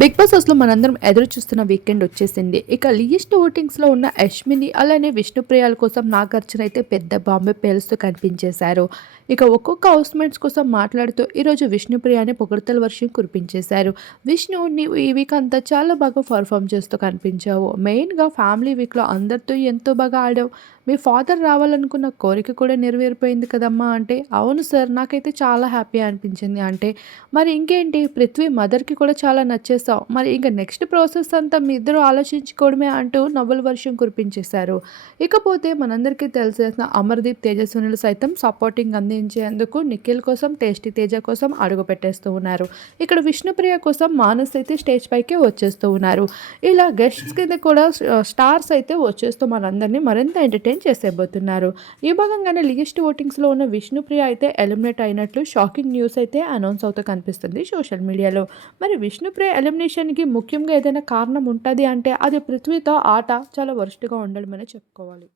Big boss హౌస్లో మనందరం ఎదురు చూస్తున్న వీకెండ్ వచ్చేసింది. ఇక లీస్ట్ ఓటింగ్స్లో ఉన్న అశ్విని అలానే విష్ణుప్రియాల కోసం నాగార్జున అయితే పెద్ద బాంబే పేలుస్తూ కనిపించేశారు. ఇక ఒక్కొక్క హౌస్మేట్స్ కోసం మాట్లాడుతూ ఈరోజు విష్ణుప్రియాని పొగడతల వర్షం కురిపించేశారు. విష్ణు నీవు ఈ వీక్ అంతా చాలా బాగా పర్ఫామ్ చేస్తూ కనిపించావు. మెయిన్గా ఫ్యామిలీ వీక్లో అందరితో ఎంతో బాగా ఆడావు. మీ ఫాదర్ రావాలనుకున్న కోరిక కూడా నెరవేరిపోయింది కదమ్మా అంటే అవును సార్ నాకైతే చాలా హ్యాపీ అనిపించింది. అంటే మరి ఇంకేంటి? పృథ్వీ మదర్కి కూడా చాలా నచ్చేస్తావు మరి ఇంకా నెక్స్ట్ ప్రాసెస్ అంతా మీ ఇద్దరు ఆలోచించుకోవడమే అంటూ నవ్వుల వర్షం కురిపించేశారు. ఇకపోతే మనందరికీ తెలిసేసిన అమర్దీప్ తేజస్వినులు సైతం సపోర్టింగ్ అందించేందుకు నిఖిల్ కోసం టేస్టీ తేజ కోసం అడుగు పెట్టేస్తూ ఉన్నారు. ఇక్కడ విష్ణుప్రియ కోసం మానస్ అయితే స్టేజ్ పైకి వచ్చేస్తూ ఉన్నారు. ఇలా గెస్ట్స్ కింద కూడా స్టార్స్ అయితే వచ్చేస్తూ మనందరినీ మరింత ఎంటర్టైన్ చేసేబోతున్నారు ఈ భాగంగానే లియెస్ట్ ఓటింగ్స్లో ఉన్న విష్ణుప్రియ అయితే ఎలిమినేట్ అయినట్లు షాకింగ్ న్యూస్ అయితే అనౌన్స్ అవుతూ కనిపిస్తుంది సోషల్ మీడియాలో. మరి విష్ణుప్రియ ఎలిమినేషన్కి ముఖ్యంగా ఏదైనా కారణం ఉంటుంది అంటే అది పృథ్వీతో ఆట చాలా వరస్ట్గా ఉండడమనే చెప్పుకోవాలి.